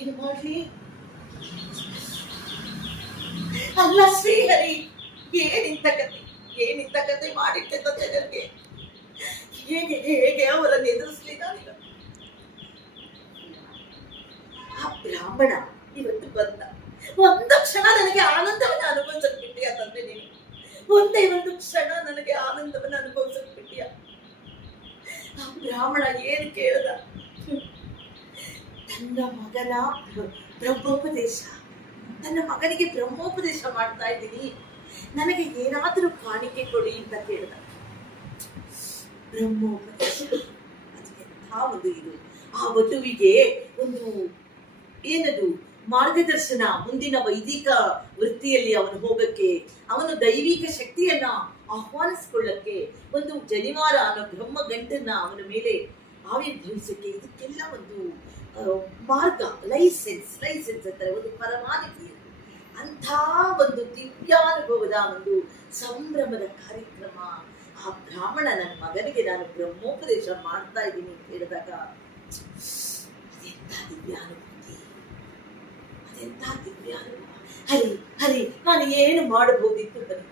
ಏನು ಮಾಡ್ಲಿ? ಅಲ್ಲ ಶ್ರೀಹರಿ, ಏನಿಂತ ಕತೆ ಮಾಡಿಟ್ಟೆ ತಂದೆ ನನಗೆ. ಹೇಗೆ ಹೇಗೆ ಅವರನ್ನು ಎದುರಿಸಲಿ ನಾನೀಗ? ಆ ಬ್ರಾಹ್ಮಣ ಇವತ್ತು ಬಂದ. ಒಂದು ಕ್ಷಣ ನನಗೆ ಆನಂದವನ್ನು ಅನುಭವಿಸಕ್ ಬಿಟ್ಟಿಯಾ ತಂದೆ ನೀನು? ಒಂದೇ ಒಂದು ಕ್ಷಣ ನನಗೆ ಆನಂದವನ್ನು ಅನುಭವಿಸಕ್ ಬಿಟ್ಟಿಯಾ? ಆ ಬ್ರಾಹ್ಮಣ ಏನು ಕೇಳ್ದ? ತನ್ನ ಮಗನ ಬ್ರಹ್ಮೋಪದೇಶ, ನನ್ನ ಮಗನಿಗೆ ಬ್ರಹ್ಮೋಪದೇಶ ಮಾಡ್ತಾ ಇದ್ದೀನಿ, ನನಗೆ ಏನಾದರೂ ಕಾಣಿಕೆ ಕೊಡಿ ಅಂತ ಕೇಳ್ದ. ಬ್ರಹ್ಮೋಪದೇಶ ಅದಕ್ಕೆ ಒಂದು ಇದು, ಆ ವಧುವಿಗೆ ಒಂದು ಏನದು ಮಾರ್ಗದರ್ಶನ, ಮುಂದಿನ ವೈದಿಕ ವೃತ್ತಿಯಲ್ಲಿ ಅವನು ಹೋಗಕ್ಕೆ, ಅವನು ದೈವಿಕ ಶಕ್ತಿಯನ್ನ ಆಹ್ವಾನಿಸಿಕೊಳ್ಳಕ್ಕೆ, ಒಂದು ಜನಿವಾರ ಅನ್ನೋ ಬ್ರಹ್ಮ ಗಂಟನ್ನ ಅವನ ಮೇಲೆ ಆವಿರ್ಭವಿಸಕ್ಕೆ, ಇದಕ್ಕೆಲ್ಲ ಒಂದು ಮಾರ್ಗ, ಲೈಸೆನ್ಸ್ ಅಂತಾರೆ, ಒಂದು ಪರಮಾನಗಿ. ಅಂಥ ಒಂದು ದಿವ್ಯಾನುಭವದ ಒಂದು ಸಂಭ್ರಮದ ಕಾರ್ಯಕ್ರಮ. ಆ ಬ್ರಾಹ್ಮಣ ನನ್ನ ಮಗನಿಗೆ ನಾನು ಬ್ರಹ್ಮೋಪದೇಶ ಮಾಡ್ತಾ ಇದ್ದೀನಿ ಅಂತ ಹೇಳಿದಾಗ ಅದೆಂಥ ದಿವ್ಯಾನುಭೂತಿ, ಅದೆಂಥ ದಿವ್ಯಾನುಭವ. ಹರಿ ನಾನು ಏನು ಮಾಡಬಹುದಿತ್ತು ಬನ್ನಿ,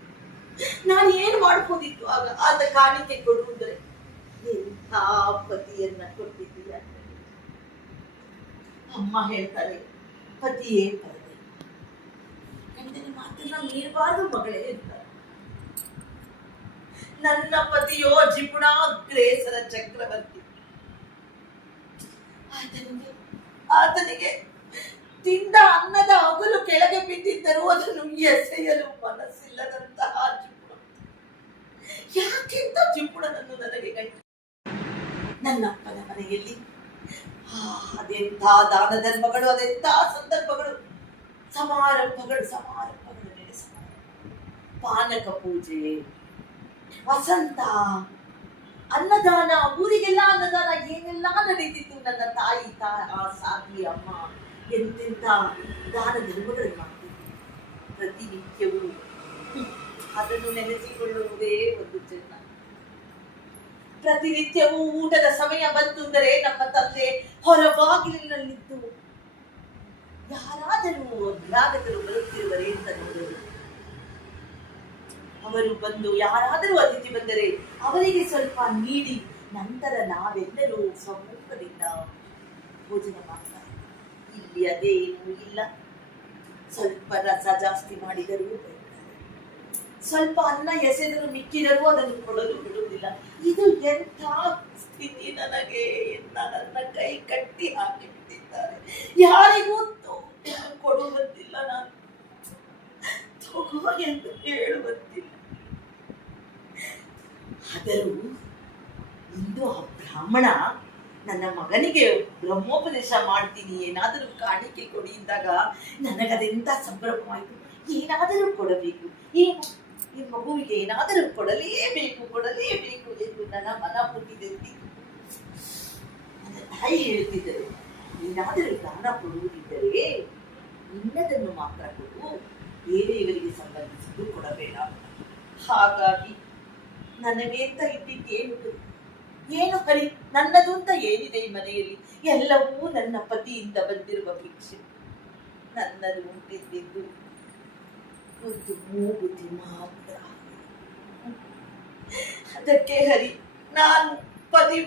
ನಾನು ಏನು ಮಾಡಬಹುದಿತ್ತು? ಆದ ಕಾಣಿಕೆ ಕೊಡುವುದರೆ ಎಂಥ ಪತಿಯನ್ನ ಕೊಟ್ಟಿದ್ದೀಯ. ಅಮ್ಮ ಹೇಳ್ತಾರೆ, ಪತಿಯೇ ಪರದೆ, ಗಂಡನ ಮಾತನ್ನ ಮೀರಬಾರದು ಮಗಳೇ ಅಂತ. ನನ್ನ ಪತಿಯೋ ಜಿಪುಣಾಗ್ರೇಸರ ಚಕ್ರವರ್ತಿ. ಆತನಿಗೆ ತಿಂದ ಅನ್ನದ ಅಗಲು ಕೆಳಗೆ ಬಿದ್ದಿದ್ದರೂ ಅದನ್ನು ಎಸೆಯಲು ಮನಸ್ಸಿಲ್ಲದಂತಹ ಜಿಪುಣ. ಯಾಕೆಂತ ಜಿಪುಣನನ್ನು ನನಗೆ ಗಂಡ? ನನ್ನಪ್ಪನ ಮನೆಯಲ್ಲಿ ಅದೆಂಥ ದಾನ ಧರ್ಮಗಳು, ಅದೆಂಥ ಸಂದರ್ಭಗಳು, ಸಮಾರಂಭಗಳು ನಡೆಸ, ಪಾನಕ ಪೂಜೆ, ವಸಂತ, ಅನ್ನದಾನ, ಊರಿಗೆಲ್ಲ ಅನ್ನದಾನ, ಏನೆಲ್ಲ ನಡೀತಿತ್ತು. ನನ್ನ ತಾಯಿ ಸಾಕಿ ಅಮ್ಮ ಎಂತೆಂಥ ದಾನ ಧರ್ಮಗಳು ಮಾಡ್ತಿತ್ತು. ಪ್ರತಿನಿತ್ಯವೂ ಅದನ್ನು ನೆನೆಸಿಕೊಳ್ಳುವುದೇ ಒಂದು ಚೆನ್ನ. ಪ್ರತಿನಿತ್ಯವೂ ಊಟದ ಸಮಯ ಬಂತು ಅಂದರೆ ನಮ್ಮ ತಂದೆ ಹೊರಬಾಗಿಲಿನಲ್ಲಿದ್ದು ಯಾರಾದರೂ ಅಭ್ಯಾಗತರು ಬರುತ್ತಿರುವರೇ ಅಂತ ನೋಡೋರು. ಅವರು ಬಂದು ಯಾರಾದರೂ ಅತಿಥಿ ಬಂದರೆ ಅವರಿಗೆ ಸ್ವಲ್ಪ ನೀಡಿ ನಂತರ ನಾವೆಲ್ಲರೂ ಸಮೂಹದಿಂದ ಭೋಜನ ಮಾಡ್ತಾರೆ. ಇಲ್ಲಿ ಅದೇನೂ ಇಲ್ಲ. ಸ್ವಲ್ಪ ರಸ ಜಾಸ್ತಿ ಮಾಡಿದರೂ, ಸ್ವಲ್ಪ ಅನ್ನ ಎಸೆದರೂ ಮಿಕ್ಕಿದರೂ ಅದನ್ನು ಕೊಡಲು ಬಿಡುವುದಿಲ್ಲ. ಇದು ಎಂಥ ಸ್ಥಿತಿ ನನಗೆ! ನನ್ನ ಕೈ ಕಟ್ಟಿ ಹಾಕಿ ಬಿಟ್ಟಿದ್ದಾರೆ. ಯಾರಿಗೂ ಕೊಡುವಂತಿಲ್ಲ, ನಾನು ತಗೋ ಎಂದು ಹೇಳುವಂತಿಲ್ಲ. ಆದರೂ ಇಂದು ಆ ಬ್ರಾಹ್ಮಣ ನನ್ನ ಮಗನಿಗೆ ಬ್ರಹ್ಮೋಪದೇಶ ಮಾಡ್ತೀನಿ, ಏನಾದರೂ ಕಾಣಿಕೆ ಕೊಡಿ ಇದ್ದಾಗ ನನಗದೆಂಥ ಸಂಭ್ರಮವಾಯಿತು. ಏನಾದರೂ ಕೊಡಬೇಕು, ಈ ಮಗುವಿಗೆ ಏನಾದರೂ ಕೊಡಲೇಬೇಕು ಎಂದು ನನ್ನ ಮನ ಹುಟ್ಟಿದೆ. ನನ್ನ ತಾಯಿ ಹೇಳ್ತಿದ್ದರು, ಏನಾದರೂ ದಾನ ಕೊಡುವುದಿದ್ದರೆ ನಿನ್ನದನ್ನು ಮಾತ್ರ ಕೊಡು, ಬೇರೆಯವರಿಗೆ ಸಂಬಂಧಿಸಿದ್ದು ಕೊಡಬೇಡ. ಹಾಗಾಗಿ ನನಗೆ ಅಂತ ಏನು ಹರಿ, ನನ್ನದು ಅಂತ ಏನಿದೆ ಈ ಮನೆಯಲ್ಲಿ? ಎಲ್ಲವೂ ನನ್ನ ಪತಿಯಿಂದ ಬಂದಿರುವ ಭಿಕ್ಷೆ. ನನ್ನದು ಉಂಟಿದ್ದು ಒಂದು ಮೂಗುತಿ ಮಾತ್ರ. ಅದಕ್ಕೆ ಹರಿ, ನಾನು ಪತಿ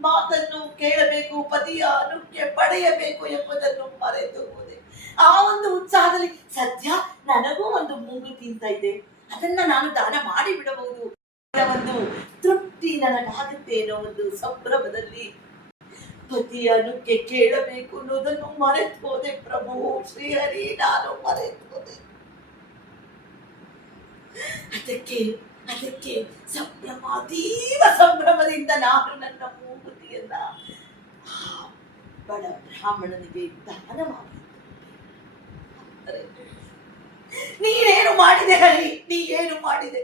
ಮಾತನ್ನು ಕೇಳಬೇಕು, ಪತಿಯ ಅನುಜ್ಞೆ ಪಡೆಯಬೇಕು ಎಂಬುದನ್ನು ಮರೆತು ಹೋದೆ. ಆ ಒಂದು ಉತ್ಸಾಹದಲ್ಲಿ ಸದ್ಯ ನನಗೂ ಒಂದು ಮೂಗುತಿ ಅಂತ ಇದೆ, ಅದನ್ನ ನಾನು ದಾನ ಮಾಡಿ ಬಿಡಬಹುದು, ಒಂದು ತೃಪ್ತಿ ನನಗಾಗುತ್ತೆ ಅನ್ನೋ ಒಂದು ಸಂಭ್ರಮದಲ್ಲಿ ಪತಿಯ ಅನುಜ್ಞೆ ಕೇಳಬೇಕು ಅನ್ನೋದನ್ನು ಮರೆತು ಹೋದೆ. ಪ್ರಭು ಶ್ರೀಹರಿ, ನಾನು ಮರೆತು ಹೋದೆ. ಅದಕ್ಕೆ ಸಂಭ್ರಮ, ಅತೀವ ಸಂಭ್ರಮದಿಂದ ನಾನು ನನ್ನ ಮೂಗುತಿಯನ್ನ ಆ ಬಡ ಬ್ರಾಹ್ಮಣನಿಗೆ ದಾನ ಮಾಡಿ. ನೀನೇನು ಮಾಡಿದೆ ಹರಿ, ನೀ ಏನು ಮಾಡಿದೆ?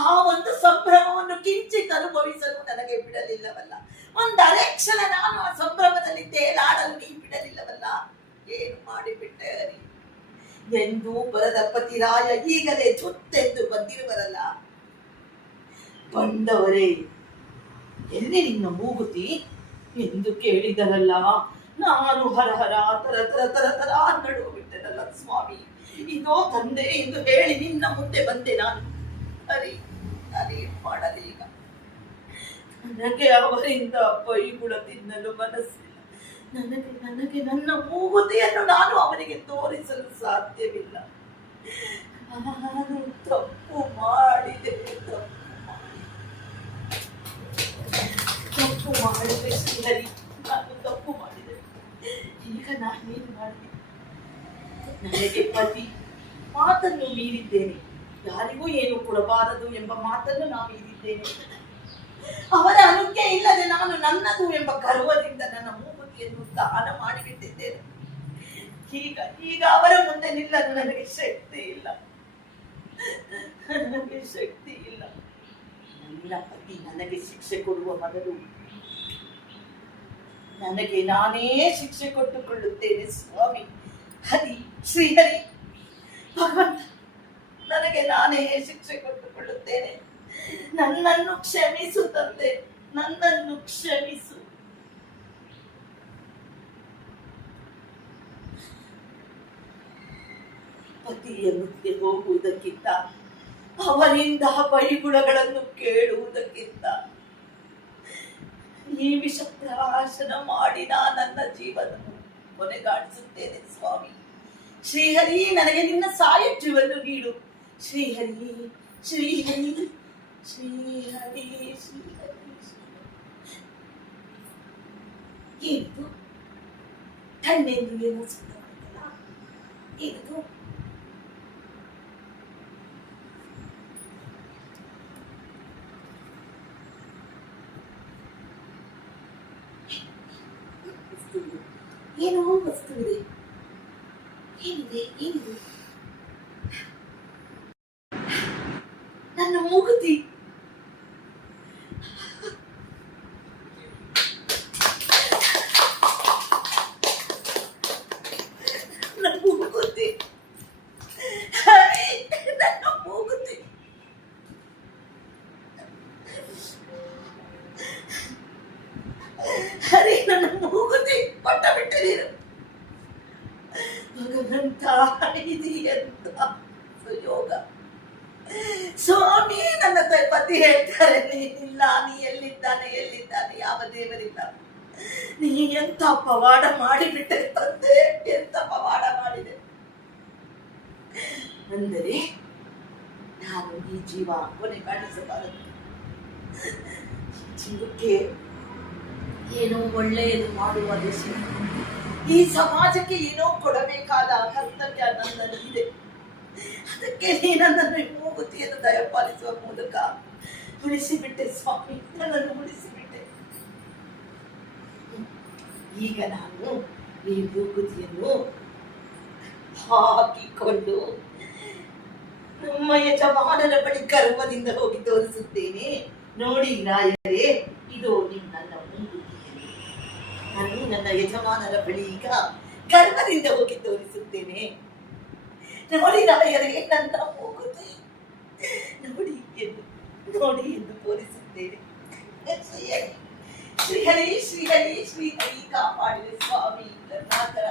ಆ ಒಂದು ಸಂಭ್ರಮವನ್ನು ಕಿಂಚಿತ್ ಅನುಭವಿಸಲು ನನಗೆ ಬಿಡಲಿಲ್ಲವಲ್ಲ. ಒಂದು ಅರೆಕ್ಷಣ ನಾನು ಆ ಸಂಭ್ರಮದಲ್ಲಿ ತೇಲಾಡಲು ನೀ ಬಿಡಲಿಲ್ಲವಲ್ಲ. ಏನು ಮಾಡಿಬಿಟ್ಟೆ ಹರಿ? ಎಂದು ಬರದ ಪತಿರಾಯ ಈಗಲೇ ತುತ್ತೆಂದು ಬಂದಿರುವರಲ್ಲ. ಬಂದವರೇ, ಎಲ್ಲಿ ನಿನ್ನ ಮೂಗುತಿ ಎಂದು ಕೇಳಿದರಲ್ಲ. ನಾನು ಹರ ಹರ ತರ ತರ ತರ ತರ ನಡುವು ಬಿಟ್ಟೆನಲ್ಲ ಸ್ವಾಮಿ. ಇದೋ ತಂದೆ ಎಂದು ಹೇಳಿ ನಿನ್ನ ಮುಂದೆ ಬಂದೆ ನಾನು. ಹರಿ ನಾನೇನ್ ಮಾಡಲಿ ಈಗ? ನನಗೆ ಅವರಿಂದ ಬೈಗುಳ ತಿನ್ನಲು ಮನಸ್ಸಿಲ್ಲ. ನನಗೆ ನನಗೆ ನನ್ನ ಮೂಗುತಿಯನ್ನು ನಾನು ಅವನಿಗೆ ತೋರಿಸಲು ಸಾಧ್ಯವಿಲ್ಲ. ನಾನು ತಪ್ಪು ಮಾಡಿದೆ, ತಪ್ಪು ಮಾಡಿದೆ ಶ್ರೀಹರಿ, ನಾನು ತಪ್ಪು ಮಾಡಿದೆ. ಈಗ ನಾನೇನು ಮಾಡಿದೆ? ನನಗೆ ಪತಿ ಮಾತನ್ನು ಮೀರಿದ್ದೇನೆ. ಯಾರಿಗೂ ಏನು ಕೊಡಬಾರದು ಎಂಬ ಮಾತನ್ನು ನಾನು ಮೀರಿದ್ದೇನೆ. ಅವರ ಅನುಜ್ಞೆ ಇಲ್ಲದೆ ನಾನು ನನ್ನದು ಎಂಬ ಗರ್ವದಿಂದ ನನ್ನ ಮೂಗುತಿಯನ್ನು ದಾನ ಮಾಡಿಬಿಟ್ಟಿದ್ದೇನೆ. ಈಗ ಅವರ ಮುಂದೆ ನಿಲ್ಲಲು ನನಗೆ ಶಕ್ತಿ ಇಲ್ಲ, ನನಗೆ ಶಕ್ತಿ ಇಲ್ಲ. ನನ್ನ ಪತಿ ನನಗೆ ಶಿಕ್ಷೆ ಕೊಡುವ ಮೊದಲು ನನಗೆ ನಾನೇ ಶಿಕ್ಷೆ ಕೊಟ್ಟುಕೊಳ್ಳುತ್ತೇನೆ ಸ್ವಾಮಿ. ಹರಿ ಶ್ರೀಹರಿ ಭಗವಂತ, ನನಗೆ ನಾನೇ ಶಿಕ್ಷೆ ಕೊಟ್ಟುಕೊಳ್ಳುತ್ತೇನೆ. ನನ್ನನ್ನು ಕ್ಷಮಿಸು ತಂದೆ, ನನ್ನನ್ನು ಕ್ಷಮಿಸು. ಪತಿಯ ಮುಂದೆ ಹೋಗುವುದಕ್ಕಿಂತ ಅವನಿಂದ ಬೈಗುಳಗಳನ್ನು ಕೇಳುವುದಕ್ಕಿಂತ ಈ ವಿಷ ಪ್ರವಾಸನ ಮಾಡಿ ನನ್ನ ಜೀವನ ಕೊನೆಗಾಣಿಸುತ್ತೇನೆ ಸ್ವಾಮಿ. ಶ್ರೀಹರಿ, ನನಗೆ ನಿನ್ನ ಸಾಯುಜ್ಯವನ್ನು ನೀಡು. ಶ್ರೀಹರಿ ಶ್ರೀಹರಿ ಶ್ರೀಹರಿ ಶ್ರೀಹರಿ. ಏನು ಕಣ್ಣೆಂದು ಏನು ಸುತ್ತಲ್ಲ? ಏನು ಏನೋ ವಸ್ತು ಇದೆ. ಏನಿದೆ? ಏನಿದೆ? ನನ್ನ ಮೂಗುತಿ. ನನ್ನ ಮೂಗುತಿ. ನನ್ನ ಮೂಗುತಿ. ಹರಿ, ನನ್ನ ಮೂಗುತಿ ಕೊಟ್ಟ ಬಿಟ್ಟೆ ನೀನು. ಭಗವಂತ, ಇದೆಯಂತ ಸುಯೋಗ ಸ್ವಾಮಿ. ನನ್ನ ಪತಿ ಹೇಳ್ತಾರೆ, ನೀನಿಲ್ಲ, ನೀ ಎಲ್ಲಿದ್ದಾನೆ ಎಲ್ಲಿದ್ದಾನೆ, ಯಾವ ದೇವರಿಲ್ಲ. ನೀ ಎಂತ ಪವಾಡ ಮಾಡಿಬಿಟ್ಟೆ ತಂದೆ, ಎಂತ ಪವಾಡ ಮಾಡಿದೆ. ಅಂದರೆ ನಾನು ಈ ಜೀವ ಕೊನೆಗಾಣಿಸಬಾರದು. ಜೀವಕ್ಕೆ ಏನೋ ಒಳ್ಳೆಯದು ಮಾಡುವ ದೇಶ, ಈ ಸಮಾಜಕ್ಕೆ ಏನೋ ಕೊಡಬೇಕಾದ ಕರ್ತವ್ಯ ನನ್ನಲ್ಲಿದೆ. ಅದಕ್ಕೆ ನೀ ನನ್ನನ್ನು ಮೂಗುತಿಯನ್ನು ದಯಪಾಲಿಸುವ ಮೂಲಕ ಉಳಿಸಿಬಿಟ್ಟೆ ಸ್ವಾಮಿ, ನನ್ನನ್ನು ಉಳಿಸಿಬಿಟ್ಟೆ. ಈಗ ನಾನು ಈ ಮೂಗುತಿಯನ್ನು ಹಾಕಿಕೊಂಡು ನಮ್ಮ ಯಜಮಾನನ ಬಳಿ ಗರ್ವದಿಂದ ಹೋಗಿ ತೋರಿಸುತ್ತೇನೆ. ನೋಡಿ ರಾಯರೇ, ಇದು ನನ್ನ ಮೂಗುತಿ. ನಾನು ನನ್ನ ಯಜಮಾನರ ಬಳಿ ಈಗ ಗರ್ವದಿಂದ ಹೋಗಿ ತೋರಿಸುತ್ತೇನೆ. ನೋಡಿ ರಾಯರೇ, ನನ್ನ ಮೂಗುತಿ ನೋಡಿ ಎಂದು ತೋರಿಸುತ್ತೇನೆ. ಶ್ರೀಹರಿ ಶ್ರೀಹರಿ ಶ್ರೀಹರಿ ಕಾಪಾಡಿದೆ ಸ್ವಾಮಿ. ಕರುಣಾಕರ.